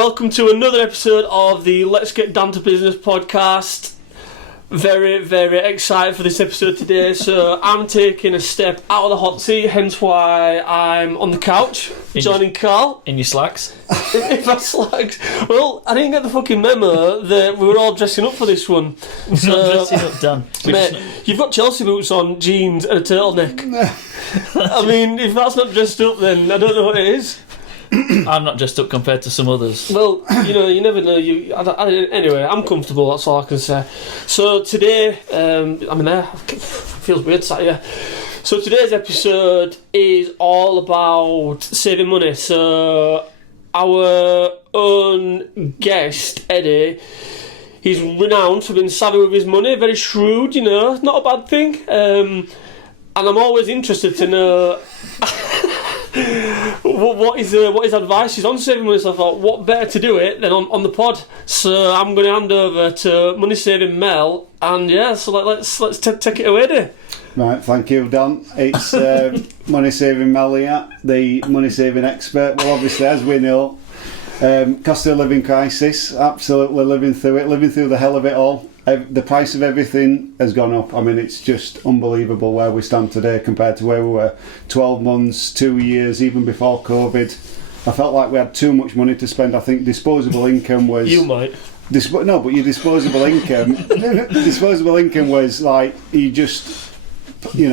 welcome to another episode of the Let's Get Down to Business podcast. Very, very excited for this episode today. So I'm taking a step out of the hot seat, hence why I'm on the couch, joining Carl. In your slacks? In my slacks. Well, I didn't get the fucking memo that we were all dressing up for this one. So, not dressing up, Dan. Mate, you've got Chelsea boots on, jeans and a turtleneck. I mean, if that's not dressed up, then I don't know what it is. I'm not dressed up compared to some others. Well, you never know. Anyway, I'm comfortable, that's all I can say. So today, I'm in there. It feels weird sat here. So today's episode is all about saving money. So our own guest, Eddie, he's renowned for being savvy with his money, very shrewd, not a bad thing. And I'm always interested to know what his advice is on saving money. So I thought, what better to do it than on the pod? So I'm going to hand over to Money Saving Mel, and so let's take it away, Eddie. Right, thank you, Dan. It's Money Saving Mel here, the money saving expert. Well, obviously, as we know, cost of living crisis, absolutely living through the hell of it all. The price of everything has gone up. I mean, it's just unbelievable where we stand today compared to where we were 12 months, 2 years, even before COVID. I felt like we had too much money to spend. I think disposable income was... You might. No, but your disposable income was like, you just...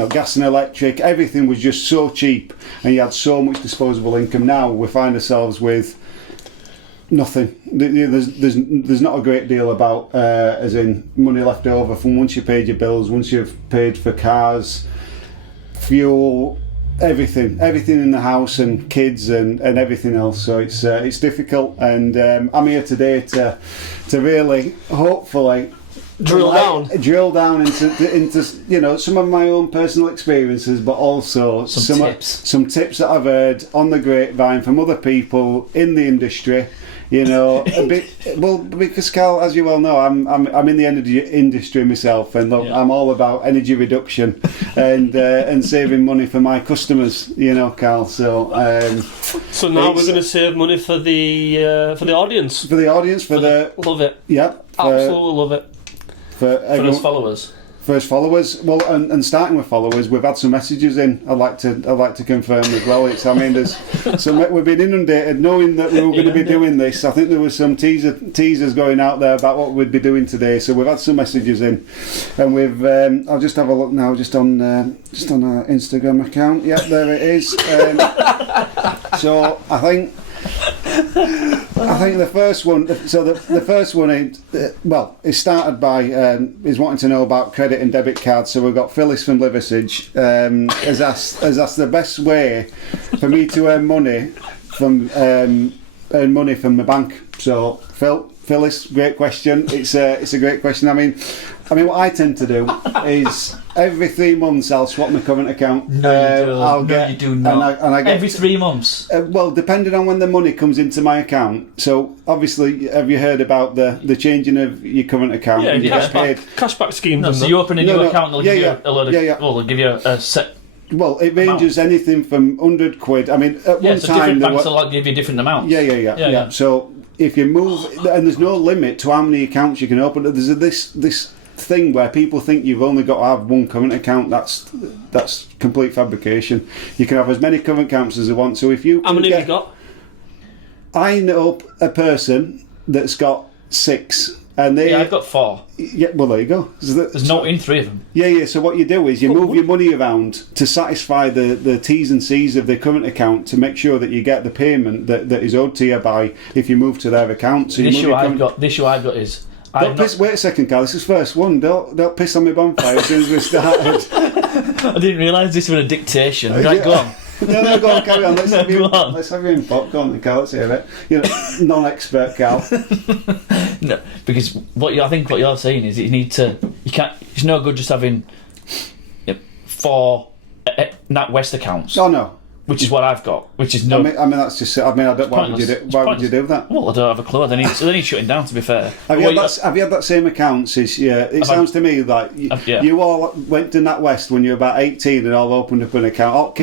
gas and electric, everything was just so cheap, and you had so much disposable income. Now we find ourselves with nothing. There's not a great deal about as in money left over from once you paid your bills, once you've paid for cars, fuel, everything in the house, and kids and everything else. So it's difficult, and I'm here today to really hopefully drill down into some of my own personal experiences, but also some tips that I've heard on the grapevine from other people in the industry. Because Carl, as you well know, I'm in the energy industry myself, and look, I'm all about energy reduction and saving money for my customers. Carl. So now we're going to save money for the audience. For the audience, love it. Yeah, absolutely love it. For us followers. First followers, well, and starting with followers, we've had some messages in. I'd like to confirm as well. We've been inundated knowing that we were going to be doing this. I think there was some teasers going out there about what we'd be doing today. So we've had some messages in, and we've. I'll just have a look now, just on our Instagram account. Yeah, there it is. So I think the first one. So the first one, it started by is wanting to know about credit and debit cards. So we've got Phyllis from Liversedge has asked the best way for me to earn money from my bank. So Phyllis, great question. It's a great question. I mean, what I tend to do is every 3 months I'll swap my current account. You do not. And I get every 3 months. Well, depending on when the money comes into my account. So obviously, have you heard about the changing of your current account? Yeah, cashback schemes. No, so you open a new account, they'll give you a load of. Well, they'll give you a set. Well, it ranges anything from 100 quid. I mean, at one time, different banks will give you different amounts. Yeah. So if you move, and there's no limit to how many accounts you can open. There's this thing where people think you've only got to have one current account. That's complete fabrication. You can have as many current accounts as you want. So if you how many have you got? I know a person that's got 6, and I've got 4. Yeah, well there you go. There's not in 3 of them. Yeah. So what you do is you move your money around to satisfy the T's and C's of the current account to make sure that you get the payment that is owed to you by if you move to their account. So the issue I've got is. Wait a second, Carl. This is first one. Don't piss on my bonfire as soon as we started. I didn't realise this was a dictation. Right, go on. No, go on, carry on. Let's have you in pop. Go on, Carl. Let's hear it. Non-expert, Carl. No, because I think what you're saying is you can't. It's no good just having 4 NatWest accounts. Oh no. which is what I've got, which is no. I mean that's just. I mean, I don't. Why would you do? Why would you do that? Well, I don't have a clue. Then he's shutting down. To be fair, Have you had that same account since? Yeah, it sounds to me like you all went to NatWest when you were about 18 and all opened up an account.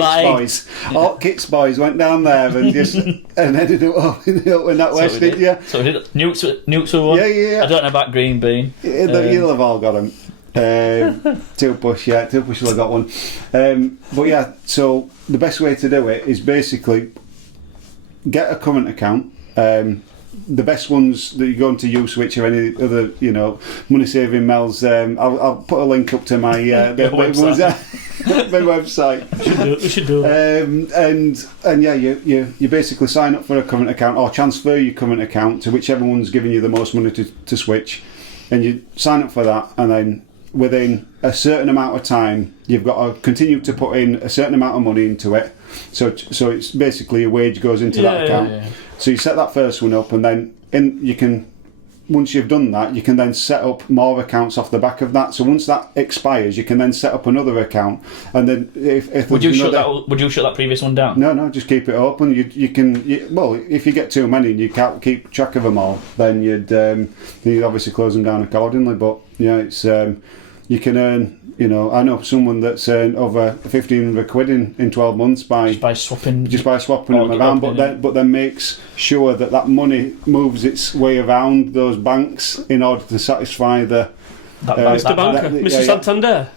All Kits boys went down there and just and ended up opening up in NatWest, did you? So we did. Nukes were one. Yeah. I don't know about Green Bean. You'll have all got them. Two push will have got one. But yeah, so the best way to do it is basically get a current account. The best ones that you're going to use, which or any other, Money Saving Mel's. I'll put a link up to my website. My website. We should do it. And yeah, you basically sign up for a current account or transfer your current account to whichever one's giving you the most money to switch, and you sign up for that, and then within a certain amount of time, you've got to continue to put in a certain amount of money into it. So it's basically your wage goes into that account. Yeah. So you set that first one up, and then you can. Once you've done that, you can then set up more accounts off the back of that. So once that expires, you can then set up another account, and then if would you shut that previous one down? No, just keep it open. You can if you get too many and you can't keep track of them all, then you'd obviously close them down accordingly. But it's you can earn. I know someone that's earned over 1,500 quid in 12 months by swapping them around, but then makes sure that money moves its way around those banks in order to satisfy the Mr. Banker, Mr. Santander.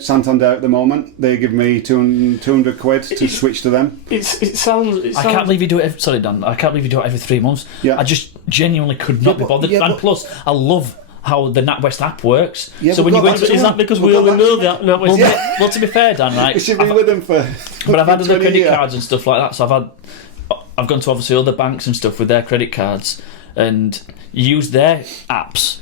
Santander at the moment, they give me 200 quid to switch to them. I can't believe you do it. Sorry, Dan. I can't believe you do it every 3 months. Yeah. I just genuinely could not be bothered. And plus, I love how the NatWest app works. Yeah, so when you went, is that because we only know that NatWest? Well, to be fair, Dan, right? You should be with them for. But I've had other credit cards and stuff like that. So I've gone to obviously other banks and stuff with their credit cards and use their apps,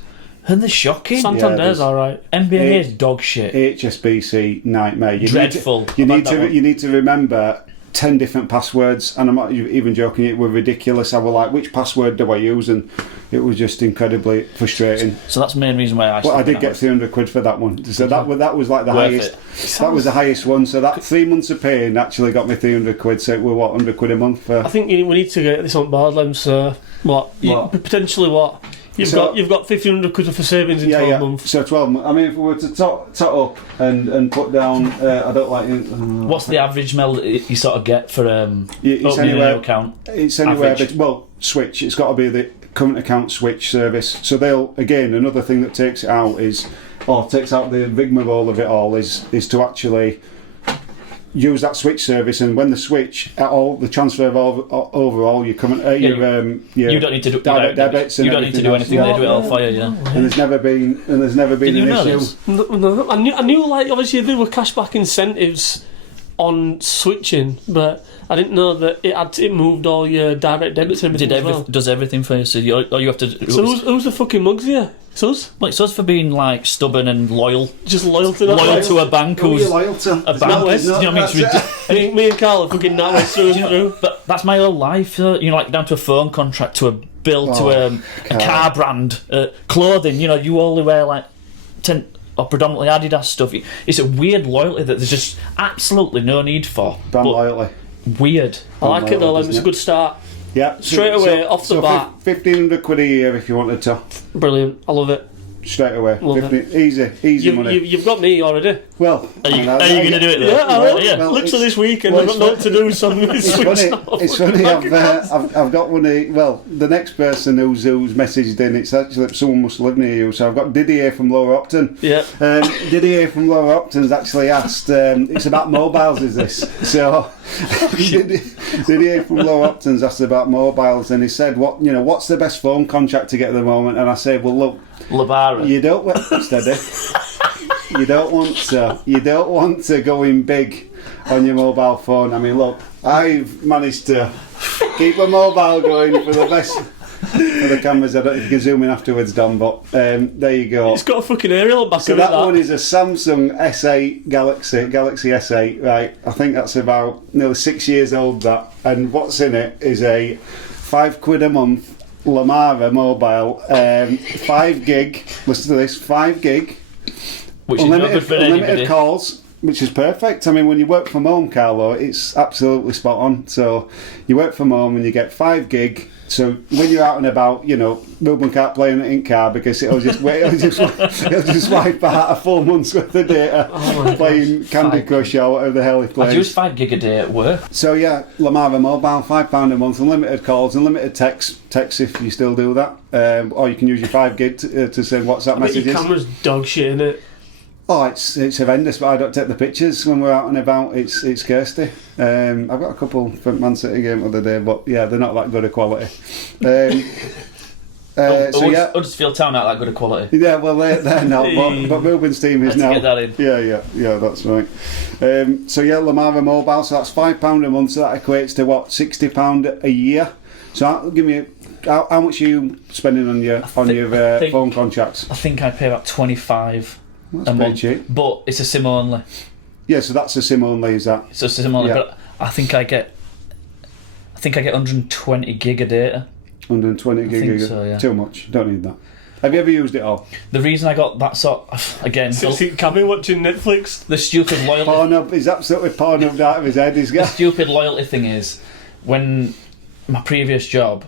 and they're shocking. Santander's all right. NBA is dog shit. HSBC nightmare. Dreadful. You need to remember 10 different passwords, and I'm not even joking, it were ridiculous. I was like, which password do I use? And it was just incredibly frustrating. So that's the main reason why I did get 300 quid for that one. So that was like the highest. That was the highest one. So that 3 months of paying actually got me 300 quid. So it were 100 quid a month for. I think we need to get this on board, Lem. So potentially what? You've got 1,500 quid for savings in 12 months. So 12 months. I mean, if we were to tot up and put down, I don't like. What's the average, Mel, that you sort of get for opening a new account? It's anywhere. Switch. It's got to be the current account switch service. So they'll another thing that takes it out takes out the rigmarole of it all is to actually use that switch service, and when the switch the transfer of overall your current you don't need to do direct debits. You don't need to do anything. They do it all for you. Yeah. And there's never been an issue. No, I knew like obviously there were cashback incentives on switching, but I didn't know that it moved all your direct debits and everything. Does everything for you. So all you have to do. So who's the fucking mugs here? It's us? Well, it's us for being like stubborn and loyal. Just loyal to that. Loyal to a bank who's loyal to a bank. You know what I mean? Me and Carl are fucking NatWest through. But that's my whole life. Like down to a phone contract, to a bill, to a car brand, clothing. You only wear like 10 or predominantly Adidas stuff. It's a weird loyalty that there's just absolutely no need for. Brand loyalty. Weird. I like it though. It's a good start. Yeah, straight away off the bat. 1,500 quid a year if you wanted to. Brilliant. I love it. Straight away. Easy money. You've got me already. Well, are you going to do it though? Yeah, I will. Well, literally this weekend I've got nothing to do. It's funny. I've got one. The next person who's messaged in, it's actually someone must live near you. So I've got Didier from Lower Upton. Yeah. Didier from Lower Upton's actually asked. It's about mobiles, is this? So Didier from Lower Upton's asked about mobiles, and he said, what's the best phone contract to get at the moment? And I said, well, look. Labara. You don't steady. You don't want to go in big on your mobile phone. I mean, look, I've managed to keep a mobile going for the best for the cameras. I don't know if you can zoom in afterwards, Don, but there you go. It's got a fucking aerial on back of it. So that one is a Samsung S8 Galaxy S8, right? I think that's about nearly 6 years old. That, and what's in it is a £5 a month Lamara mobile, 5 gig. Listen to this: 5 gig, which unlimited calls, which is perfect. I mean, when you work from home, Carlo, it's absolutely spot on. So you work from home and you get 5 gig. So when you're out and about, you know, Ruben can't play on it in car because it'll just wipe out a full month's worth of data playing Candy Crush or whatever the hell he plays. I use 5 gig a day at work. So yeah, Lamara Mobile, £5 a month, unlimited calls, unlimited texts if you still do that, or you can use your 5 gig to send WhatsApp messages. Your camera's dog shit, isn't it? Oh, it's horrendous, but I don't take the pictures when we're out and about. It's kirsty. I've got a couple from Man City game the other day, but yeah, they're not that good of quality. Huddersfield Town not that good of quality. Yeah, well they're not, but Ruben's team is now. Get that in. Yeah, that's right. So yeah, Lamara Mobile. So that's £5 a month. So that equates to what, £60 a year. So give me how much are you spending on your phone contracts? I think I pay about 25. That's pretty cheap. But it's a SIM only. Yeah, so that's a SIM only, is that? So it's a SIM only, Yeah. but I think I get 120 gig of data. 120 gig. think so, yeah. Too much. Don't need that. Have you ever used it all? The reason I got that sort again, Cammy watching Netflix. the stupid loyalty. Pornhub, he's absolutely Pornhubbed out of his head. He's The got. stupid loyalty thing is, when my previous job,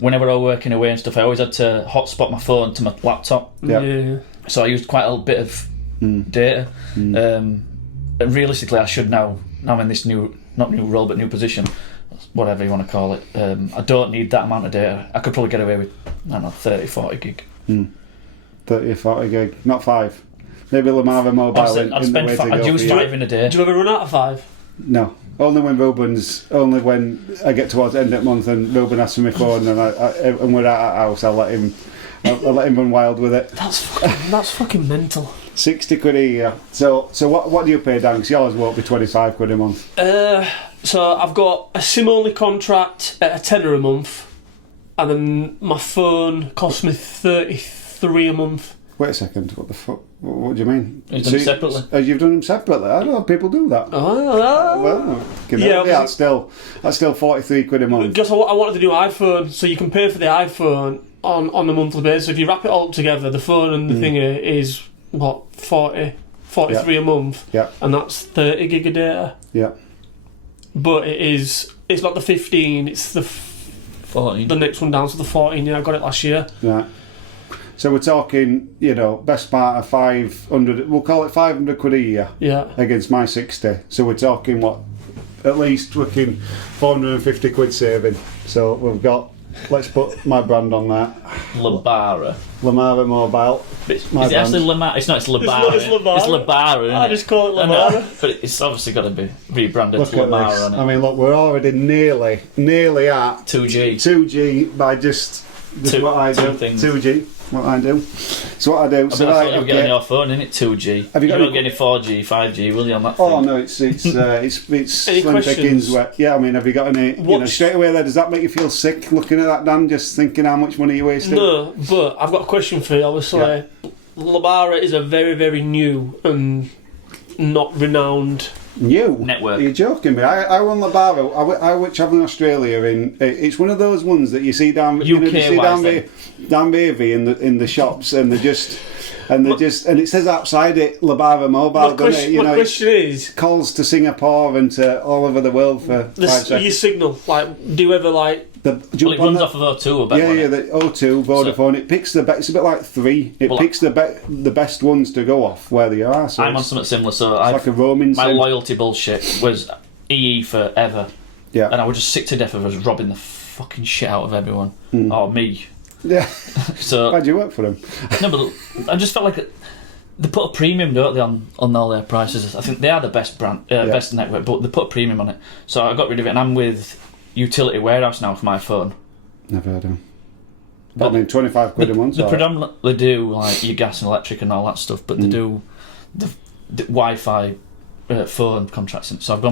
whenever I was working away and stuff, I always had to hotspot my phone to my laptop. Yeah. So I used quite a bit of data. And realistically, I should now I'm in this not new role, but new position, whatever you want to call it. I don't need that amount of data. I could probably get away with, I don't know, 30, 40 gig. 30 or 40 gig, not 5. Maybe Lamara Mobile I'd in the way to go I'd use for you. 5 in a day. Do you ever run out of 5? No. Only when I get towards the end of the month and Ruben asks for my phone and we're at our house, I'll let him run wild with it. That's fucking mental. 60 quid a year. So what do you pay, Dan? Because yours won't be 25 quid a month. So I've got a SIM only contract at a tenner a month, and then my phone costs me 33 a month. Wait a second, what the fuck? What do you mean? You've done them separately. You've done them separately? I don't know, people do that. Well, Yeah, that's still 43 quid a month. Just I wanted the new iPhone, so you can pay for the iPhone on a monthly basis. If you wrap it all together, the phone and the thingy is what, 43 a month, and that's 30 gig of data. Yeah. But it's not the 15, it's the 14. The next one down, so the 14. Yeah, I got it last year. Right. So we're talking, best part of 500. We'll call it 500 quid a year. Yeah. Against my 60. So we're talking what? At least fucking 450 quid saving. So we've got. Let's put my brand on that. Lamara Mobile. Is it actually Lamara? It's not. It's Labara. It's Labara. It's Labara. I just call it Lamara. But it's obviously got to be rebranded Look to at Lamara this. on it. I mean, look, we're already nearly at 2G by just what I do. 2 things. 2G. What I do. So what I do. So I thought you getting your phone, isn't it? 2G. Have you got You're not getting 4G, 5G, will you, on that thing? Oh no, it's slim pickings. Yeah, I mean, have you got any? Straight away there, does that make you feel sick looking at that, Dan? Just thinking how much money you're wasting? No, but I've got a question for you. Obviously, Labara is a very, very new and not renowned new network. Are you joking me? I run Labara. I was travelling in Australia. It's one of those ones that you see down down Bavey in the shops, and it says outside it Labara Mobile. My question is, calls to Singapore and to all over the world for 5 seconds. Your signal, do you ever it runs off of O2 the O2 Vodafone. It picks it's a bit like 3. It picks the best ones to go off where they are. So I'm on something similar. So like a roaming. My loyalty bullshit was EE forever. Yeah. And I was just sick to death of us robbing the fucking shit out of everyone. Or me. Yeah. So why'd you work for them? No, but I just felt like they put a premium, don't they, on all their prices. I think they are the best best network, but they put a premium on it. So I got rid of it, and I'm with Utility Warehouse now for my phone. Never heard of them. But I mean, 25 quid a month. They predominantly do like your gas and electric and all that stuff, but they do the Wi-Fi phone contracts. So I've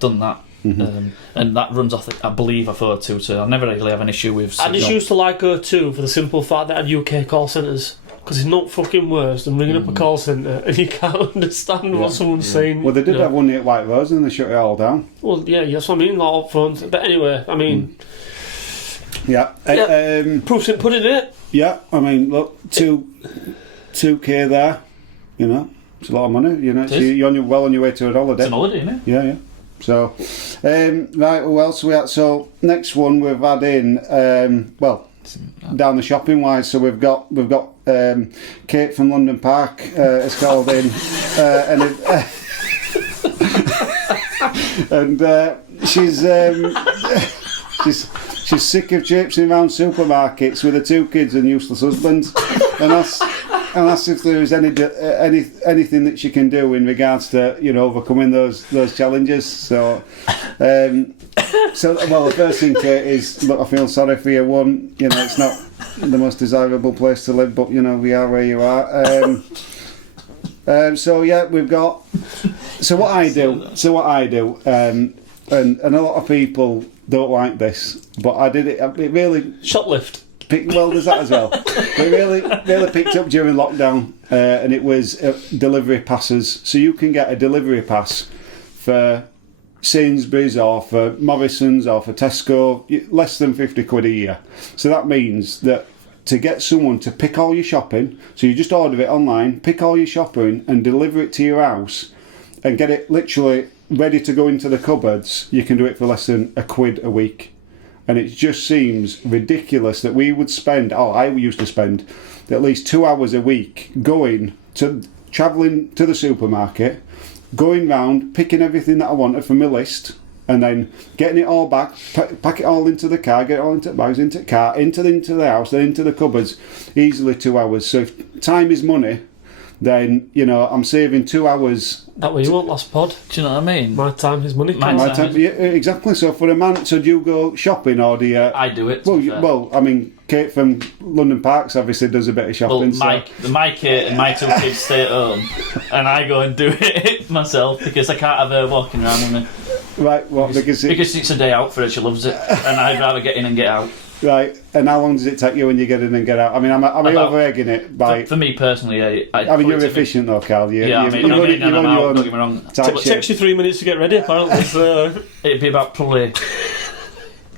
done that. And that runs off, I believe, off O2, so I never really have an issue with signal. I just used to like O2 for the simple fact that I had UK call centres, because it's not fucking worse than ringing up a call centre and you can't understand what someone's saying. Well, they did have one at White Rose and they shut it all down. Well, yeah, that's what I mean, like up phones. But anyway, I mean... proof's in pudding, innit? Yeah, I mean, look, 2K there, It's a lot of money, you know. It So is. you're well on your way to a holiday. It's an holiday, isn't it? Yeah. So, right, who else we had? So, next one we've had in, down the shopping wise. So we've got Kate from London Park has called in, she's sick of traipsing around supermarkets with her 2 kids and useless husband, and asked if there is anything that she can do in regards to overcoming those challenges. So, the first thing, Kate, is look, I feel sorry for you. One, it's not the most desirable place to live, but we are where you are. We've got. So what I do, and a lot of people don't like this, but I did it. It really Shoplift. There's that as well. It really picked up during lockdown, and it was delivery passes. So you can get a delivery pass for Sainsbury's or for Morrison's or for Tesco, less than £50 a year. So that means that to get someone to pick all your shopping, so you just order it online, pick all your shopping and deliver it to your house and get it literally ready to go into the cupboards, you can do it for less than £1 a week. And it just seems ridiculous that we would spend, I used to spend at least 2 hours a week travelling to the supermarket, going round, picking everything that I wanted from my list, and then getting it all back, pack it all into the car, get it all into the bags, into the car, into the house, then into the cupboards, easily 2 hours. So if time is money, then, I'm saving 2 hours. That way you won't last pod. Do you know what I mean? My time is money. My time. Yeah, exactly. So for a man, so do you go shopping or do you... I do it. Kate from London Parks obviously does a bit of shopping. My Kate and my 2 kids stay at home, and I go and do it myself because I can't have her walking around with me. Right, what? Because it's a day out for her, she loves it, and I'd rather get in and get out. Right, and how long does it take you when you get in and get out? I mean, am I over-egging it by... For me personally, you're efficient though, Carl. I'm getting in and out, don't get me wrong. It takes you 3 minutes to get ready, apparently. So. It'd be about probably...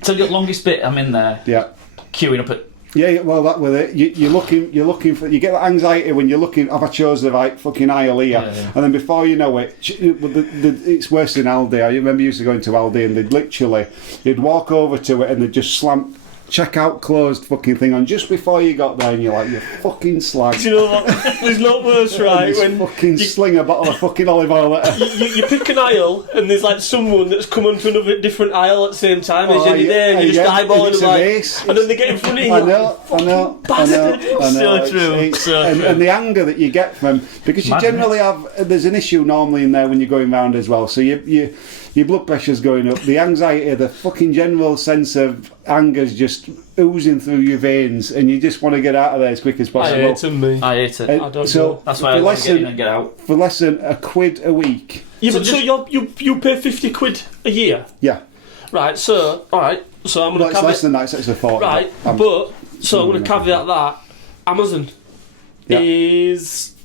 Till the longest bit, I'm in there. Yeah. Queuing up at... Yeah, well, that with it, you're looking for... You get that anxiety when you're looking, have I chose the right fucking aisle here? Yeah. And then before you know it, it's worse than Aldi. I remember used to going to Aldi and you'd walk over to it and they'd just slam... checkout closed fucking thing on just before you got there, and you're like, you fucking slag. Do you know what? There's not worse, right? When fucking sling a bottle of fucking olive oil at her. You pick an aisle, and there's like someone that's come onto another different aisle at the same time as you're there, and you're just eyeballing them and then they get in front of you. I know. So true. And the anger that you get from, because you generally have, there's an issue normally in there when you're going round as well. So your blood pressure's going up, the anxiety, the fucking general sense of anger's just oozing through your veins, and you just want to get out of there as quick as possible. I hate it. I don't know. That's why I want to get in and get out. For less than £1 a week. Yeah, so you pay £50 a year? Yeah. Right, so, alright, so I'm going to it's less than that, it's actually 40. Right, I'm going to caveat that Amazon is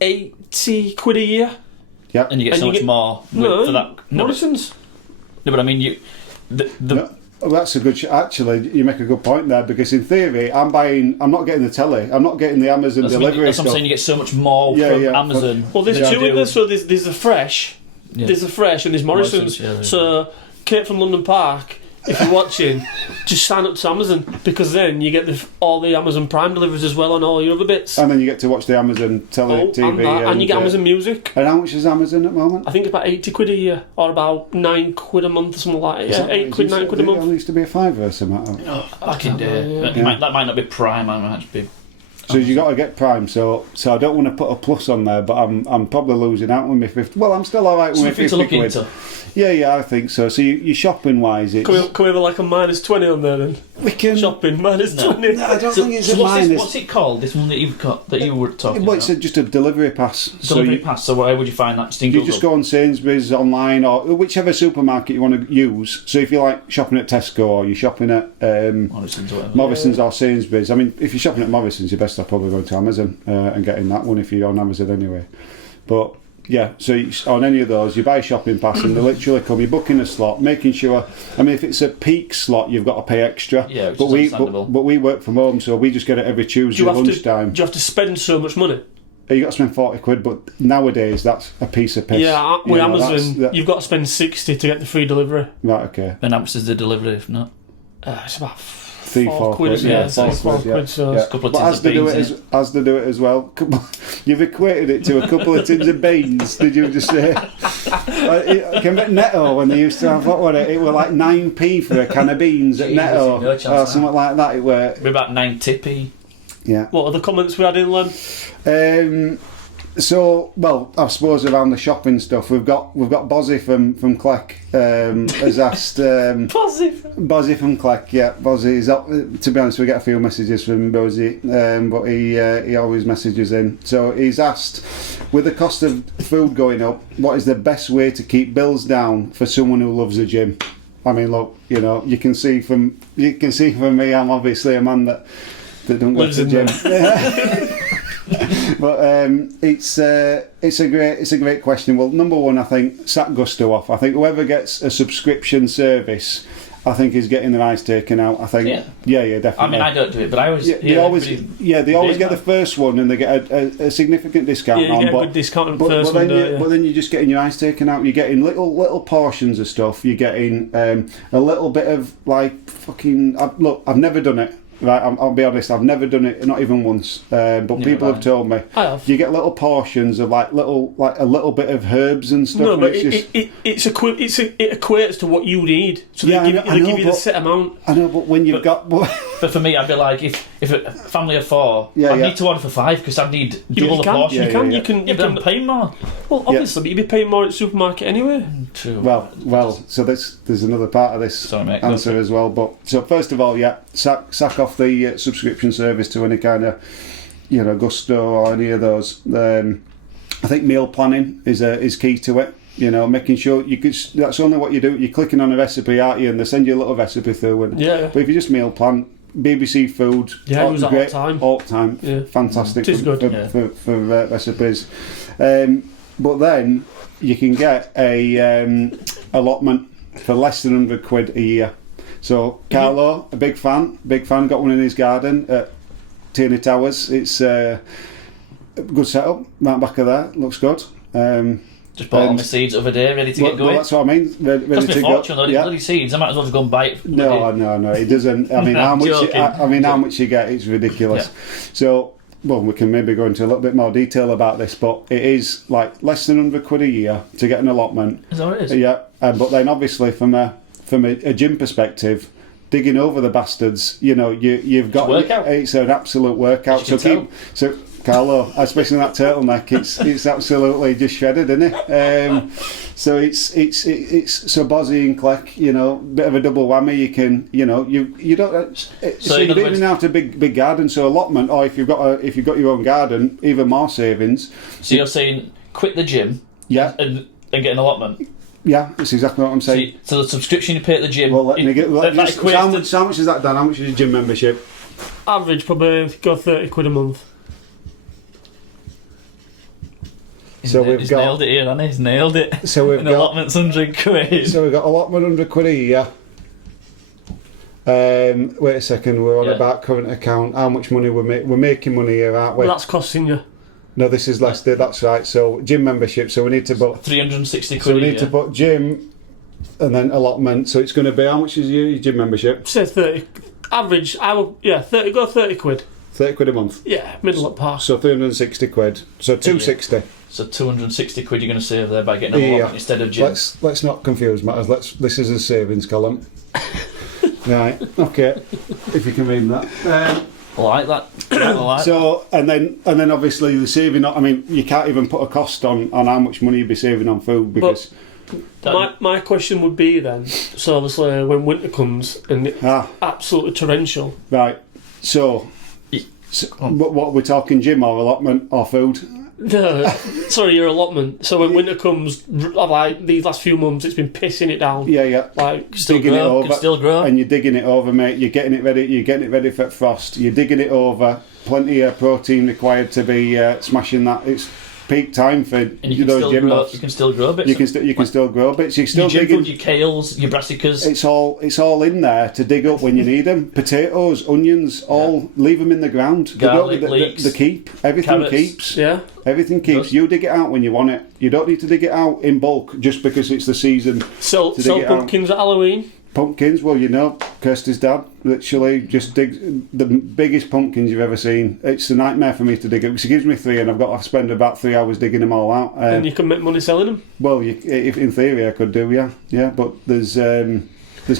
£80 a year. Yeah. And you get so much more for that. Morrison's. No, but I mean, Well, that's a good... Actually, you make a good point there, because in theory, I'm not getting the telly, I'm not getting the Amazon delivery that's stuff. what I'm saying, you get so much more from Amazon. Well, there's two in there, so there's a Fresh, there's a Fresh, and there's Morrison's. So, Kate from London Park, if you're watching, just sign up to Amazon, because then you get all the Amazon Prime deliveries as well on all your other bits. And then you get to watch the Amazon TV. And you get Amazon Music. And how much is Amazon at the moment? I think it's about £80 a year, or about £9 a month or something like that. Yeah, £8, £9 a month. It used to be a £5 or something. Back in day. That might not be Prime, I might be... So you got to get Prime. So I don't want to put a plus on there, but I'm probably losing out with my 50. Well, I'm still all right with my 50 quid. Into. Yeah, I think so. So you shopping wise, it's... Can we have like a -20 on there then? We can shopping -20. No, I don't think it's a minus. What's it called? This one that you've got that you were talking about. It's just a delivery pass. Pass. So where would you find that? You just go on Sainsbury's online or whichever supermarket you want to use. So if you're like shopping at Tesco or you're shopping at Morrison's or Sainsbury's. I mean, if you're shopping at Morrison's, you're best off probably going to Amazon and getting that one if you're on Amazon anyway. But yeah, so on any of those, you buy a shopping pass and they literally come. You're booking a slot, making sure. I mean, if it's a peak slot, you've got to pay extra. Yeah, which is understandable. But we work from home, so we just get it every Tuesday lunchtime. Do you have to spend so much money? you got to spend 40 quid, but nowadays that's a piece of piss. Yeah, with Amazon, you've got to spend 60 to get the free delivery. Right, okay. And how much is the delivery if not? It's about 4 quid. Yeah, Yeah, 4 quid. So Yeah. a couple of But tins of beans. as they do it as well. You've equated it to a couple of tins of beans. Did you just say? Like, can bet Netto when they used to have what was it? It was like 9p for a can of beans at Jesus, Netto no chance or of something like that. It were. Maybe about 9p. Yeah. What are the comments we had in, Len? So, well, I suppose around the shopping stuff, we've got Bozzy from Cleck has asked. Bozzy from Cleck, yeah. Bozzy is up. To be honest, we get a few messages from Bozzy, but he always messages in. So he's asked, with the cost of food going up, what is the best way to keep bills down for someone who loves a gym? I mean, look, you can see from me, I'm obviously a man that don't go to the gym. But it's a great question. Well, number one, I think sack gusto off. I think whoever gets a subscription service, I think is getting their eyes taken out. I think, yeah, definitely. I mean, I don't do it, but I always they always get the first one, and they get a significant discount. Yeah, you get a good discount on the first one. But then you're just getting your eyes taken out. You're getting little portions of stuff. You're getting a little bit of like fucking. Look, I've never done it. Right, I'll be honest. I've never done it, not even once. But people have told me you get little portions of like a little bit of herbs and stuff. No, but it equates to what you need. So they give you the set amount. I know, but when you've got. But for me, I'd be like, if a family of 4, I need to order for 5 because I need double the portion. You can I'm paying more. Well, obviously, but you'd be paying more at the supermarket anyway. True. Well. So there's another part of this answer as well. But so first of all, sack off the subscription service to any kind of Gusto or any of those. I think meal planning is key to it. Making sure that's only what you do. You're clicking on a recipe, aren't you? And they send you a little recipe through. But if you just meal plan, BBC food, great, all the time, fantastic for recipes. But then you can get a allotment for less than 100 quid a year. So Carlo, a big fan, got one in his garden at Tierney Towers. It's a good setup, right back of there, looks good. Just bought all my seeds over there, ready to get going. Well, that's what I mean. Ready cost me to a fortune, go. Bloody seeds. I might as well just go and buy it. No, it doesn't. I mean, how much you get, it's ridiculous. Yeah. So, well, we can maybe go into a little bit more detail about this, but it is like less than 100 quid a year to get an allotment. Is that what it is? Yeah, but then obviously from a gym perspective, digging over the bastards, you've got it's an absolute workout. So Carlo, especially in that turtleneck, it's absolutely just shredded, isn't it? So it's so Bozzy and Cleck, bit of a double whammy. You can, you don't. So you're even out a big garden, so allotment, or if you've got your own garden, even more savings. So you're saying quit the gym, and get an allotment. Yeah, that's exactly what I'm saying. So the subscription you pay at the gym. Well, let me get. How much is that, Dan? How much is your gym membership? Average, probably go 30 quid a month. So he's nailed it here, hasn't he? He's nailed it. So we've got allotment's 100 quid. So we've got allotment 100 quid a year. Wait a second, we're on about current account. How much money we're making money here, aren't we? Well, that's costing you. No, this is less. That's right. So gym membership. So we need to put 360 quid. So we need to put gym and then allotment. So it's going to be, how much is your gym membership? Say 30. Average. 30. Go 30 quid. 30 quid a month. Yeah, middle at par. So 360 quid. So 260. So 260 quid you're going to save there by getting an allotment instead of gym. Let's not confuse matters. This is a savings column. Right. Okay. If you can read that. I like that. So and then obviously the saving. I mean, you can't even put a cost on how much money you'd be saving on food because. My question would be then. So obviously when winter comes and it's absolutely torrential. Right. So what we're talking, gym or allotment or food? No, sorry, your allotment. So when winter comes, like these last few months, it's been pissing it down. Yeah. Like digging it over, still grow, and you're digging it over, mate. You're getting it ready. You're getting it ready for frost. You're digging it over. Plenty of protein required to be smashing that. peak time for And you can those still gym grow. buffs. You can still grow bits. You can still grow bits. You can still your gym dig in. food, your kales, your brassicas. It's all in there to dig up when you need them. Potatoes, onions, all leave them in the ground. Garlic, they leeks, keep. Everything carrots. keeps. Yeah. Everything keeps. Does. You dig it out when you want it. You don't need to dig it out in bulk just because it's the season. Sell to dig it out. pumpkins at Halloween. Pumpkins, well, you know, Kirsty's dad literally just digs the biggest pumpkins you've ever seen. It's a nightmare for me to dig up because he gives me 3 and I've got to spend about 3 hours digging them all out. And you can make money selling them. Well, if in theory I could do, yeah, but there's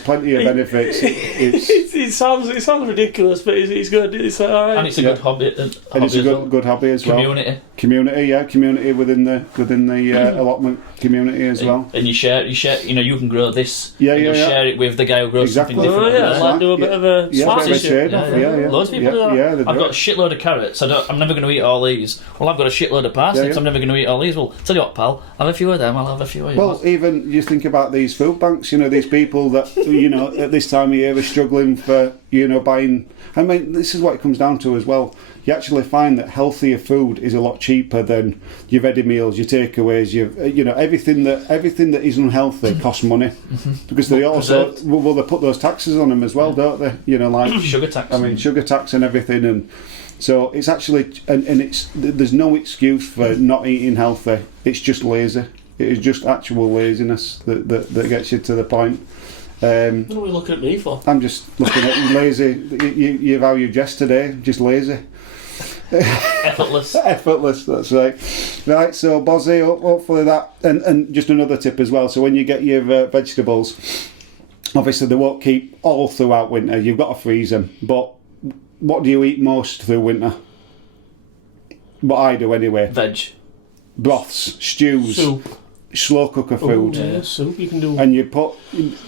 plenty of benefits. It sounds ridiculous, but it's good. It's alright. And it's a good hobby. And it's a good hobby as well. Community within the allotment community as well. And you share. You know, you can grow this. Yeah, and yeah, you'll yeah. share it with the guy who grows Exactly. something different. Oh yeah, like do a bit of a swap bit of a shit. trade-off, yeah. Loads of people do that. Yeah, they I've do got a it. shitload of carrots. I'm never going to eat all these. Well, I've got a shitload of parsnips. Yeah, yeah. I'm never going to eat all these. Well, tell you what, pal. I'll have a few of them. I'll have a few of yours. Well, even you think about these food banks, you know, these people that, you know, at this time of year are struggling for, you know, buying. I mean, this is what it comes down to as well. You actually find that healthier food is a lot cheaper than your ready meals, your takeaways, you know, everything that is unhealthy costs money because they also they put those taxes on them as well, don't they? You know, like sugar tax. I mean, sugar tax and everything, and so it's actually and it's there's no excuse for not eating healthy. It's just lazy. It is just actual laziness that gets you to the point. What are we looking at me for? I'm just looking at you lazy. You how you dressed today, just lazy. Effortless. Effortless, that's right. Right, so Bozzy, hopefully that, and just another tip as well. So when you get your vegetables, obviously they won't keep all throughout winter. You've got to freeze them. But what do you eat most through winter? What I do anyway. Veg. Broths, stews, Soup. slow cooker food. Yeah, soup you can do. And you put,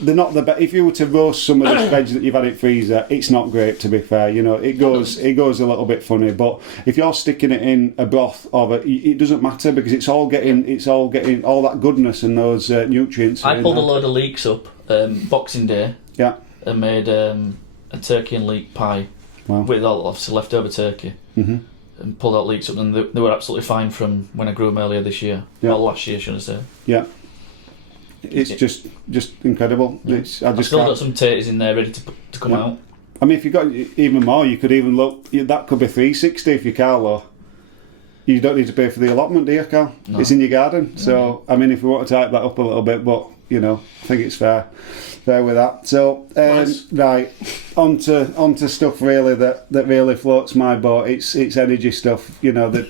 they're not the best. If you were to roast some of this veg that you've had in freezer, it's not great, to be fair. You know, it goes a little bit funny. But if you're sticking it in a broth it doesn't matter because it's all getting all that goodness and those nutrients. I pulled a load of leeks up Boxing Day. Yeah. And made a turkey and leek pie. Wow. With all obviously leftover turkey. Mm-hmm. And pulled out leeks up, and they were absolutely fine from when I grew them earlier this year. Yeah. Or last year, should I say? Yeah. It's just incredible. Yeah. I've still got some taters in there ready to come out. I mean, if you got even more, you could even look. That could be $3.60 if you Carlo. You don't need to pay for the allotment, do you, Carl? No. It's in your garden. So I mean, if we want to type that up a little bit, but you know, I think it's fair with that. So Nice. right, onto stuff really that really floats my boat. It's energy stuff. You know, the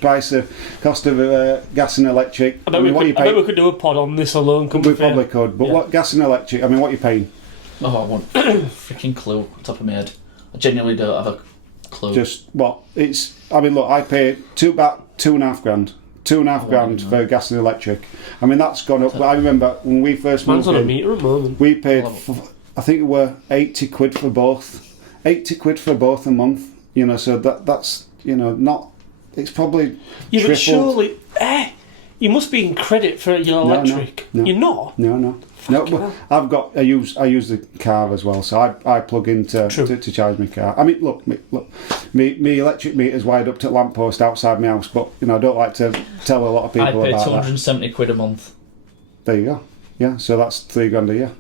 cost of gas and electric. I bet we could do a pod on this alone. We probably could, but Yeah. what gas and electric? I mean, what are you paying? Oh, I want freaking clue on top of my head. I genuinely don't have a clue. Just what it's. I mean, look, I pay about $2.5 grand. $2.5 for gas and electric. I mean, that's gone up. I remember when we first Man's moved on a in, meter at the moment. we paid. I think it were £80 for both. £80 for both a month. You know, so that's not. It's probably Yeah, tripled. but surely, you must be in credit for your electric. no. You're not. No. But I use the car as well, so I plug into to charge my car. I mean, look, me electric meter's wired up to a lamppost outside my house, but you know I don't like to tell a lot of people I pay about that. £270 a month. There you go. Yeah, so that's $3 grand a year.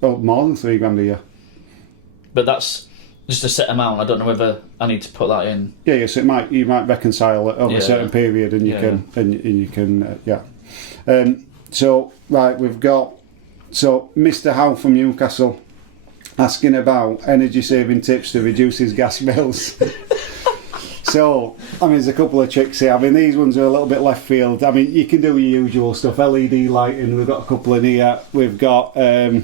Oh, more than $3 grand a year. But that's just a set amount. I don't know whether I need to put that in. Yeah. So you might reconcile it over a certain period, and you can. So right, we've got. So, Mr. Howe from Newcastle asking about energy saving tips to reduce his gas bills. So, I mean, there's a couple of tricks here. I mean, these ones are a little bit left field. I mean, you can do your usual stuff. LED lighting, we've got a couple in here. We've got, there's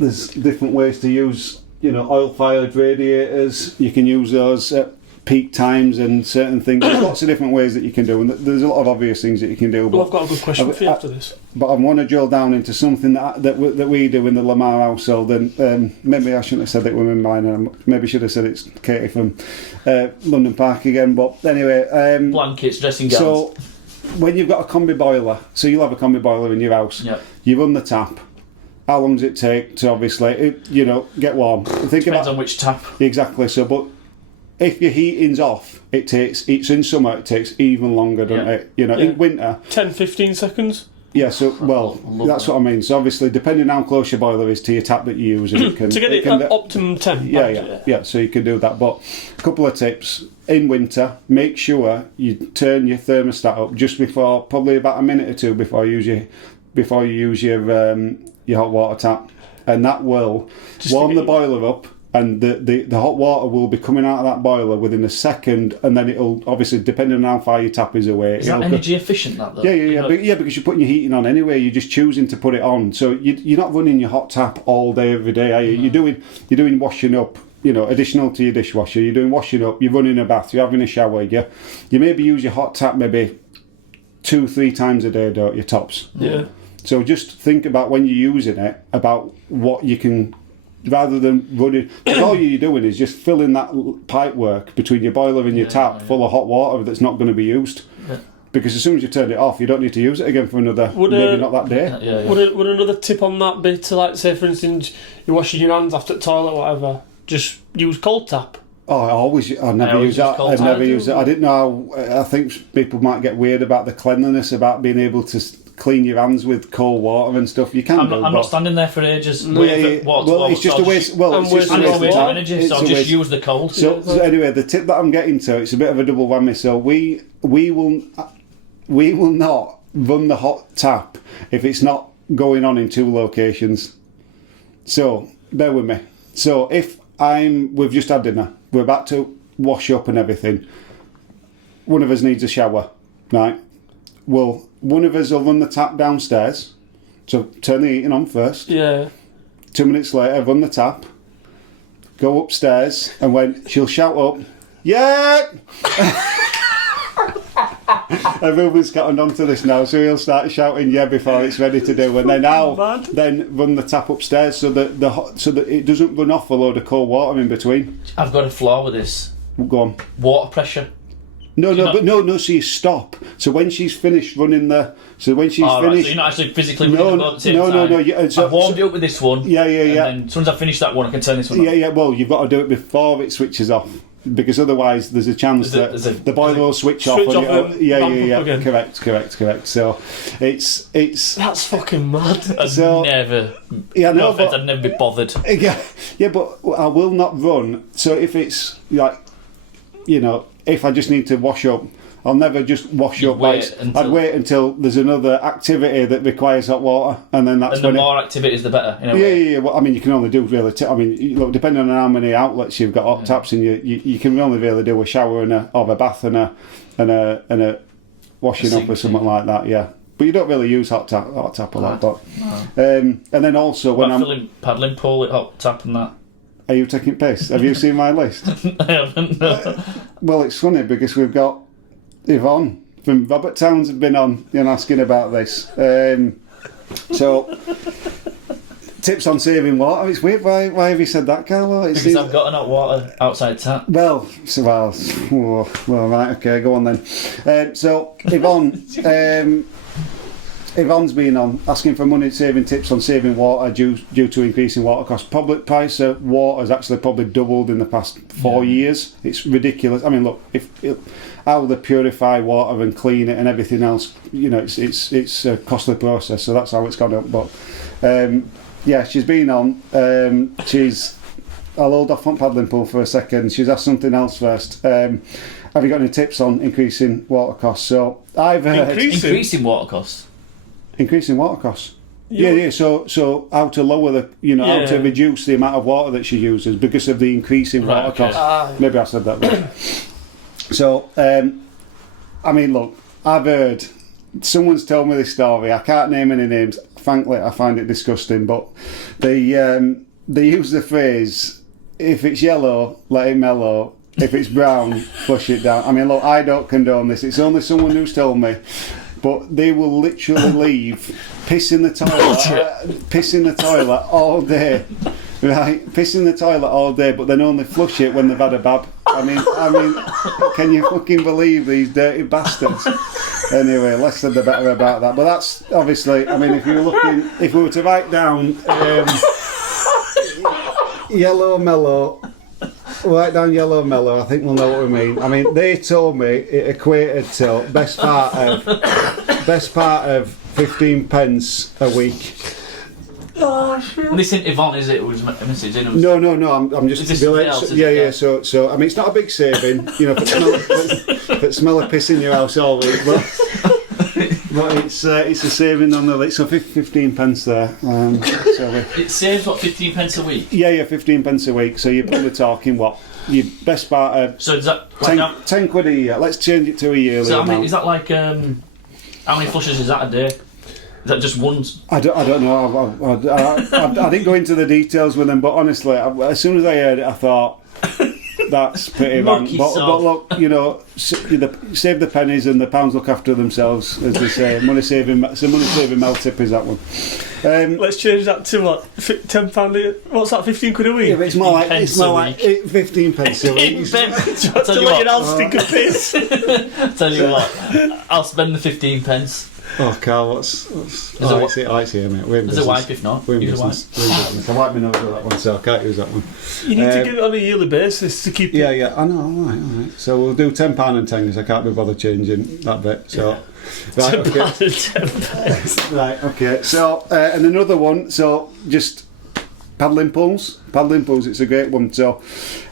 different ways to use, oil-fired radiators. You can use those at peak times and certain things. There's lots of different ways that you can do, and there's a lot of obvious things that you can do. Well, I've got a good question for you after this. But I want to drill down into something that we do in the Lamar household, and maybe I shouldn't have said that women mine. Maybe should have said it's Katie from London Park again. But anyway, blankets, dressing gowns. So when you've got a combi boiler, so you'll have a combi boiler in your house. Yep. You run the tap. How long does it take to obviously get warm? Depends on which tap. Exactly. So, but if your heating's off, it's in summer, it takes even longer, doesn't it? You know, in winter, 10-15 seconds. Yeah, so, well, that's what I mean. So, obviously, depending on how close your boiler is to your tap that you use, it can... to get it at optimum temp. Yeah, so you can do that. But a couple of tips. In winter, make sure you turn your thermostat up just before, probably about a minute or two before you use your hot water tap. And that will warm the boiler up, and the hot water will be coming out of that boiler within a second, and then it'll, obviously, depending on how far your tap is away... Is that energy efficient, that, though? Yeah, because you're putting your heating on anyway, you're just choosing to put it on. So you're not running your hot tap all day, every day, are you? You're doing washing up, you know, additional to your dishwasher. You're doing washing up, you're running a bath, you're having a shower, you maybe use your hot tap maybe 2-3 times a day, don't you, tops? Yeah. So just think about when you're using it, about what you can... Rather than running, because all you're doing is just filling that pipe work between your boiler and your tap full of hot water that's not going to be used. Yeah. Because as soon as you turn it off, you don't need to use it again for another, maybe not that day. Would another tip on that be to, like, say, for instance, you're washing your hands after the toilet or whatever, just use cold tap? Oh, I never use that. I never use it. I didn't know. I think people might get weird about the cleanliness, about being able to clean your hands with cold water and stuff. You can. I'm not standing there for ages. It's just a waste. Well, it's just a waste of time. Energy, so I'll just use the cold. So anyway, the tip that I'm getting to, it's a bit of a double whammy. So we will not run the hot tap if it's not going on in 2 locations. So bear with me. So if we've just had dinner, we're about to wash up and everything. One of us needs a shower, right? Well, one of us will run the tap downstairs, so turn the heating on first. Yeah. 2 minutes later, run the tap, go upstairs, and when she'll shout up, yeah! Everyone's gotten onto this now, so he'll start shouting yeah before it's ready to do, and then run the tap upstairs so that it doesn't run off a load of cold water in between. I've got a flaw with this. Go on. Water pressure. No. So you stop. So when she's finished running so when she's finished, right, so you're not actually physically running at the same time. No. I've warmed it up with this one. Yeah. And then as soon as I finish that one, I can turn this one on. Yeah. Well, you've got to do it before it switches off, because otherwise there's a chance that the boiler will switch off. Correct. So it's that's fucking mad. I'd never be bothered. Yeah, but I will not run. So if it's like, you know, if I just need to wash up, I'll never just wash up. I'd wait until there's another activity that requires hot water, and then that's when the more activities, the better. Yeah. Well, I mean, you can only do really. Look, depending on how many outlets you've got hot taps in, you can only really do a shower and a bath and a washing up or something like that. Yeah, but you don't really use hot tap a lot. But and then also when I'm filling paddling pool, hot tap and that. Are you taking piss? Have you seen my list? I haven't. No. Well, it's funny because we've got Yvonne from Robert Towns have been on, asking about this. So, tips on saving water. It's weird. Why have you said that, Carlo? Because I've got enough water outside tap. Well, right, okay, go on then. So, Yvonne. Yvonne's been on asking for money saving tips on saving water due to increasing water costs. Public price of water has actually probably doubled in the past 4 years. It's ridiculous. I mean, look, how they purify water and clean it and everything else, it's a costly process. So that's how it's gone up. But she's been on. I'll hold off on paddling pool for a second. She's asked something else first. Have you got any tips on increasing water costs? So I've heard increasing water costs. Increasing water costs. Yeah. So how to lower how to reduce the amount of water that she uses because of the increasing water costs. Maybe I said that wrong. So, I mean, look, I've heard someone's told me this story. I can't name any names. Frankly, I find it disgusting. But they use the phrase, "If it's yellow, let it mellow. If it's brown, flush it down." I mean, look, I don't condone this. It's only someone who's told me. But they will literally leave piss in the toilet all day, right? Piss in the toilet all day, but then only flush it when they've had a bab. I mean, can you fucking believe these dirty bastards? Anyway, less said the better about that. But that's obviously, I mean, if we were to write down yellow mellow, right down yellow mellow, I think we'll know what we mean. I mean, they told me it equated to best part of 15 pence a week. Oh shit! This isn't Yvonne, is it? It was a message. It was... No. I'm just. Is this somebody else, is it? Yeah. So I mean, it's not a big saving, you know, if it smell of piss in your house all week, but it's a saving on the so 15 pence there. It saves what, 15 pence a week? Yeah, 15 pence a week. So you're probably talking what? Your best part of So is that 10 quid a year. Let's change it to a yearly. So amount. is that like how many flushes is that a day? Is that just once? I don't know. I didn't go into the details with them, but honestly, as soon as I heard it, I thought that's pretty bang. But look, you know, save the pennies and the pounds look after themselves, as they say. Money saving Mel tip is that one. Let's change that to what? £10. What's that? 15 quid a week. Yeah, it's more like 15 pence a week. To let your house stink of piss. Tell you what, I'll spend the 15 pence. Oh, Carl, what's I see, mate. There's a wipe if not. Use a wipe. I wipe my nose with that one, so I can't use that one. You need to give it on a yearly basis to keep it. Yeah, I know, all right. So we'll do £10 and 10 because I can't be bothered changing that bit. So, right, okay. £10 and 10. Right, okay. So, and another one, so just paddling pools. Paddling pools, it's a great one. So,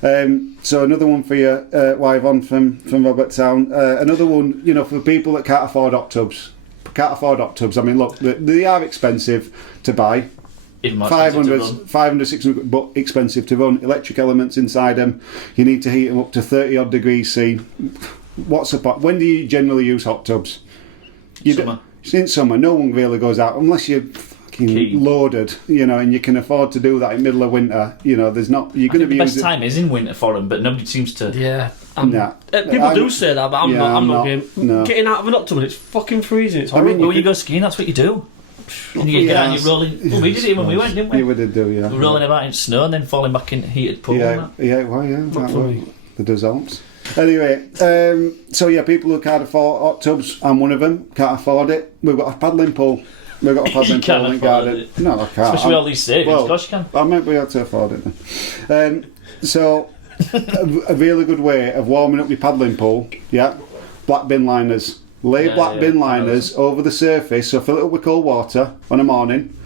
so another one for you, Yvonne from Robert Town. Another one, you know, for people that can't afford hot tubs. I mean, look, they are expensive to buy. 500, 600, but expensive to run. Electric elements inside them. You need to heat them up to 30 odd degrees C. What's the point? When do you generally use hot tubs? Summer. In summer, no one really goes out unless you're fucking loaded, you know, and you can afford to do that in the middle of winter. You know, there's not. You're going to be the best time is in winter for them, but nobody seems to. Yeah. People do say that, but I'm not getting out of an hot tub and it's fucking freezing. It's horrible. When you go skiing, that's what you do. And you get out and you're rolling. Well, we did it when we went, didn't we? You would do, yeah. We're rolling about in snow and then falling back in heated pool. Yeah. The results. Anyway, so yeah, people who can't afford hot tubs, I'm one of them, can't afford it. We've got a paddling pool. We've got a paddling pool in the garden. No, I can't. Especially with all these savings, of course you can. I might be able to afford it then. So, a really good way of warming up your paddling pool, yeah, black bin liners. Lay black bin liners over the surface, so fill it up with cold water on a morning,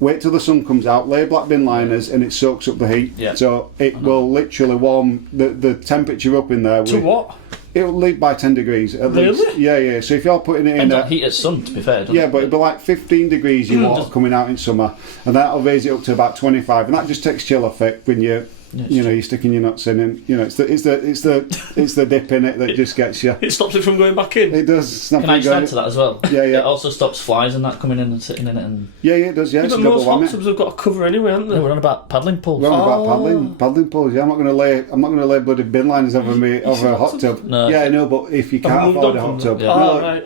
wait till the sun comes out, lay black bin liners and it soaks up the heat. Yeah. So it will literally warm the temperature up in there. To what? It will leak by 10 degrees at least. Yeah. So if you're putting it in heat at sun, to be fair. Yeah, but it'll be like 15 degrees your water coming out in summer, and that'll raise it up to about 25, and that just takes chill effect when you're you're sticking your nuts in, and it's the dip in it that just gets you. It stops it from going back in. It does. Can I just add to that as well? Yeah. It also stops flies and that coming in and sitting in it. And yeah, it does. Yeah, but most hot tubs have got a cover anyway, haven't they? We're on about paddling pools. We're on about paddling pools. Yeah, I'm not going to lay bloody bin liners over a hot tub. No. Yeah, I know, but if you can't afford a hot tub, right.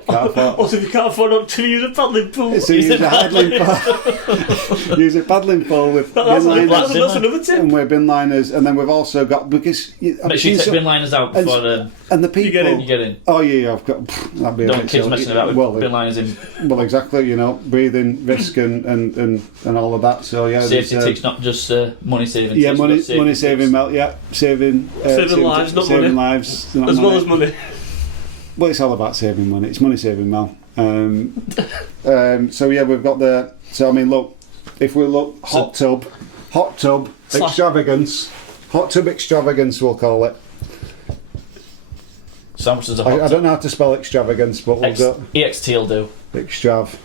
Also, if you can't afford a hot tub, use a paddling pool. So use a paddling pool. Use a paddling pool with bin liners. That's another tip. And we're bin liners, and then we've also got because make sure you take bin liners out before and the people you get in. Oh yeah, I've got. That'd be don't kids messing about with bin liners in. Well, exactly. Breathing risk and all of that. So yeah, safety tips, not just money saving. Yeah, money saving Mel. Yeah, saving lives, not saving money. Lives, not as well as money. Well, it's all about saving money. It's money saving Mel. So yeah, we've got the. So I mean, look, if we look hot tub extravagance. Hot tub extravagance, we'll call it. So how much does a hot tub? I don't know how to spell extravagance, but we'll go. EXT will do. Extrav.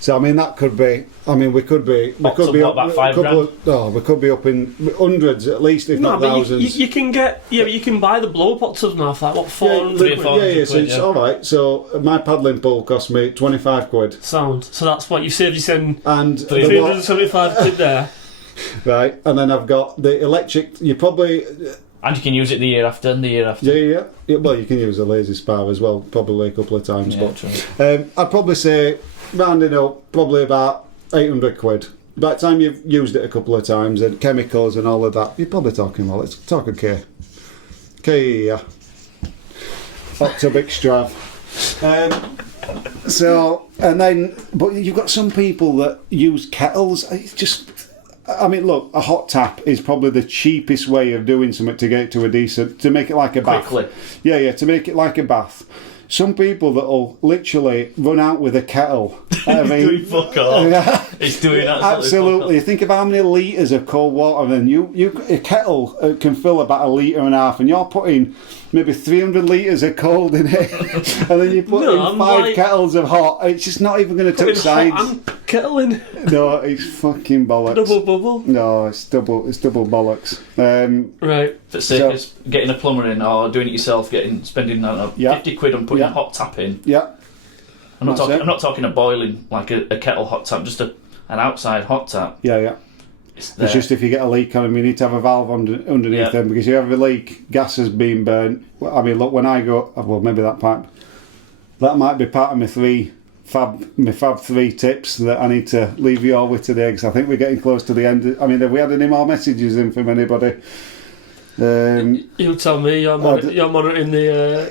So I mean, that could be. I mean, we could be up about £5,000. We could be up in hundreds at least, if not thousands. You can get. Yeah, but you can buy the blow up hot tubs now for like 400. Yeah. So it's all right. So my paddling pool cost me 25 quid. Sound. So that's what you saved. You send and 375 quid there. Right, and then I've got the electric. You probably. And you can use it the year after and the year after. Yeah. Well, you can use a lazy spa as well, probably a couple of times. Yeah, but I'd probably say, rounding up, probably about 800 quid. By the time you've used it a couple of times and chemicals and all of that, you're probably talking, well, let's talk a K. Yeah. Hot tub extrav. So, and then, but you've got some people that use kettles. It's just. I mean, look, a hot tap is probably the cheapest way of doing something to get it to a decent, to make it like a bath. Quickly. Yeah, to make it like a bath. Some people that'll literally run out with a kettle. I mean, doing fuck off. It's doing absolutely. Think of how many litres of cold water. Then a kettle can fill about 1.5 litres, and you're putting maybe 300 litres of cold in it, and then you put in 5 kettles of hot. It's just not even going to touch sides. Kettle in. No, it's fucking bollocks. Double bubble. No, it's double bollocks. Right. But say it's getting a plumber in or doing it yourself, spending 50 quid on putting a hot tap in. Yeah. I'm not talking a boiling like a kettle hot tap, just an outside hot tap. Yeah. It's just if you get a leak on them, you need to have a valve underneath them, because if you have a leak, gas has been burnt. I mean, look, when I go, well, maybe that might be part of my Fab 3 tips that I need to leave you all with today, because I think we're getting close to the end. I mean, have we had any more messages in from anybody? You tell me. You're monitoring the.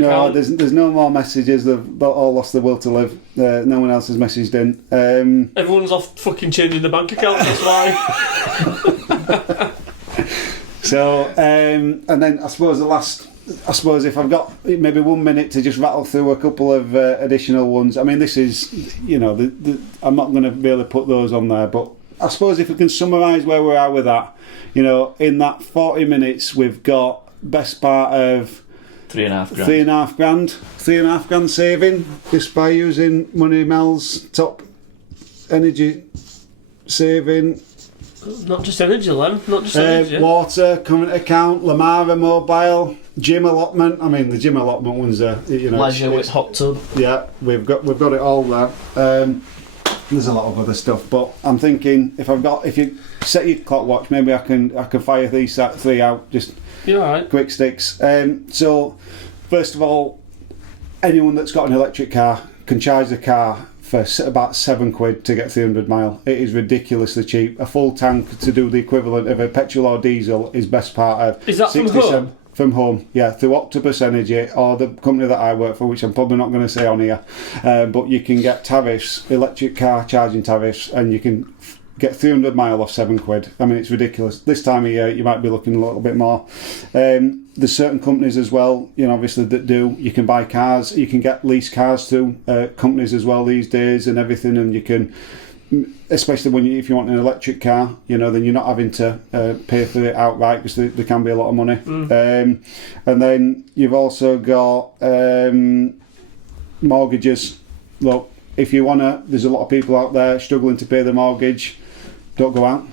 No, there's no more messages. They've all lost the will to live. No one else has messaged in. Everyone's off fucking changing the bank account. That's why. So, and then I suppose if I've got maybe 1 minute to just rattle through a couple of additional ones. I mean, this is, I'm not going to really put those on there, but I suppose if we can summarise where we are with that, in that 40 minutes, we've got best part of £3.5 grand. £3.5 grand saving just by using Money Mel's top energy saving. Not just energy, Lem. Not just energy. Water, current account, Lamara mobile, gym allotment. I mean, the gym allotment ones are, leisure with hot tub. Yeah, we've got it all there. There's a lot of other stuff, but I'm thinking if you set your clock watch, maybe I can fire these 3 out, just quick sticks. So first of all, anyone that's got an electric car can charge the car for about £7 to get 300 mile. It is ridiculously cheap. A full tank to do the equivalent of a petrol or diesel is best part of. Is that from home? From home, yeah, through Octopus Energy or the company that I work for, which I'm probably not going to say on here, but you can get tariffs, electric car charging tariffs, and you can get 300 mile off £7. I mean, it's ridiculous. This time of year, you might be looking a little bit more. There's certain companies as well, obviously that do. You can buy cars, you can get lease cars through companies as well these days and everything, and you can. Especially if you want an electric car, then you're not having to pay for it outright, because there can be a lot of money. And then you've also got mortgages. Look, if you there's a lot of people out there struggling to pay the mortgage. Don't go out,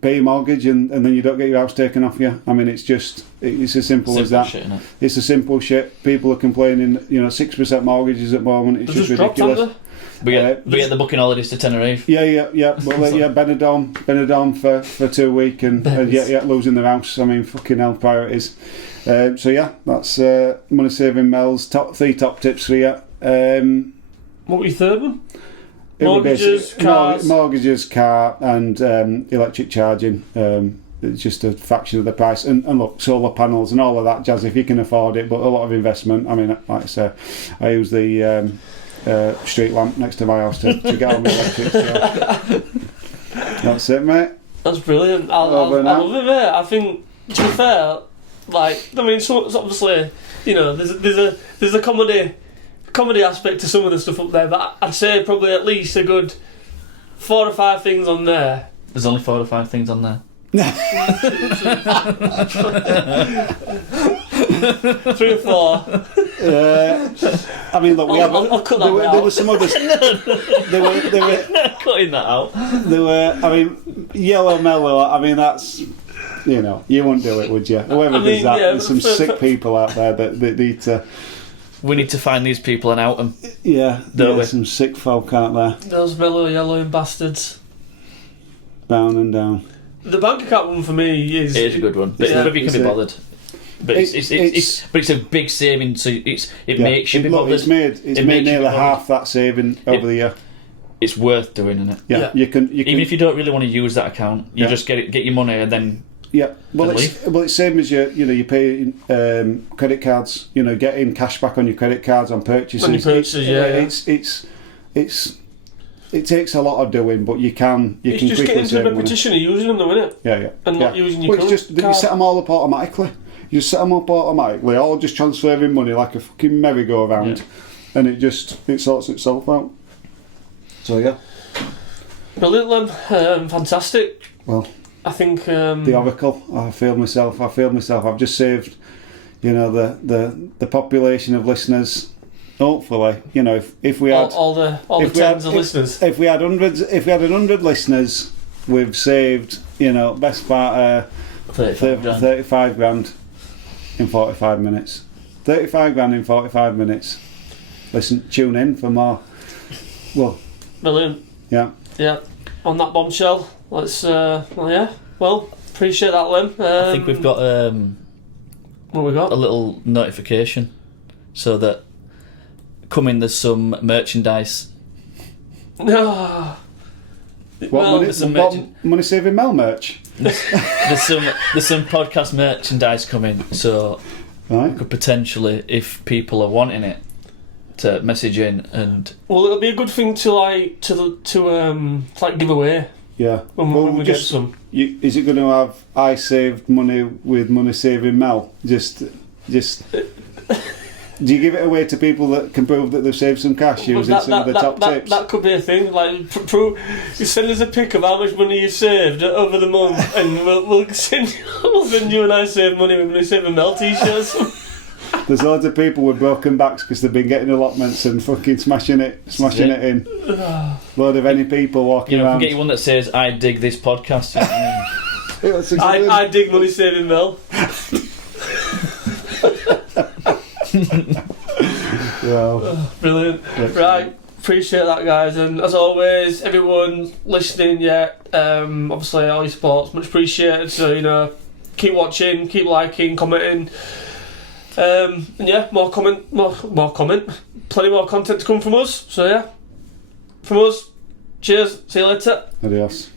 pay your mortgage, and then you don't get your house taken off you. I mean, it's as simple as that. Shit, innit? It's a simple shit. People are complaining, 6% mortgages at the moment. It's just ridiculous. We get the booking holidays to Tenerife. Yeah. Well, Benidorm for 2 weeks, and losing their house. I mean, fucking hell, priorities. So yeah, that's Money Saving Mel's top 3 top tips for you. What were your third one? Mortgages, car, and electric charging. It's just a fraction of the price. And look, solar panels and all of that jazz if you can afford it, but a lot of investment. I mean, like I say, I use the street lamp next to my house to get on the electric. So. That's it, mate. That's brilliant. I love it, mate. I think, to be fair, so obviously, there's a comedy aspect to some of the stuff up there, but I'd say probably at least a good 4 or 5 things on there. There's only 4 or 5 things on there. 3 or 4. I mean, look, I'll cut that out. There were some others. They were cutting that out. There were. I mean, yellow mellow. I mean, that's. You wouldn't do it, would you? Whoever does that, there's some sick people out there that need to. We need to find these people and out them. Yeah, there's some sick folk out there. Those mellow yellowing bastards. Down and down. The bank account one for me is. It is a good one. But if you can be bothered. But it's a big saving, so it makes you be bothered. It's made nearly half that saving over the year. It's worth doing, isn't it? Yeah. You can even if you don't really want to use that account, you just get your money and then. Yeah, it's same as you pay credit cards. Getting cash back on your credit cards on purchases. On your purchases, It's it takes a lot of doing, but you can It's can just quickly getting to save the money. repetition of using them, though, isn't it? Yeah. And not using your Well, it's just that you set them all up automatically. You set them up automatically, all just transferring money like a fucking merry-go-round, and it sorts itself out. So yeah. Brilliant, Len. Fantastic. Well, I think the Oracle. I feel myself. I've just saved, the population of listeners. Hopefully, if we had all the tens of listeners. If we had 100 listeners, we've saved, best part 35 grand in 45 minutes. 35 grand in 45 minutes. Listen, tune in for more. Well, brilliant. Yeah. On that bombshell, let's. Appreciate that, Len. I think we've got what we got? a little notification, so that there's some merchandise. No. Money Saving Mel merch. There's some podcast merchandise coming, so Right. we could potentially, if people are wanting it, to message in and. Well, it'll be a good thing to give away. Yeah. When we get some. Is it going to have I saved money with Money Saving Mel? Just. Do you give it away to people that can prove that they've saved some cash using some of the top tips? That could be a thing. Like, you send us a pic of how much money you saved over the month, and we'll send you and I save money with Money Saving Mel t-shirts. There's loads of people with broken backs because they've been getting allotments and fucking smashing it in. Load of any people walking You around. can get you one that says "I dig this podcast." I dig Money Saving Mel. Well, brilliant. Right, appreciate that, guys, and as always, everyone listening, obviously all your support's much appreciated, so keep watching, keep liking, commenting, and more comment, plenty more content to come from us, so from us, cheers, see you later. adios.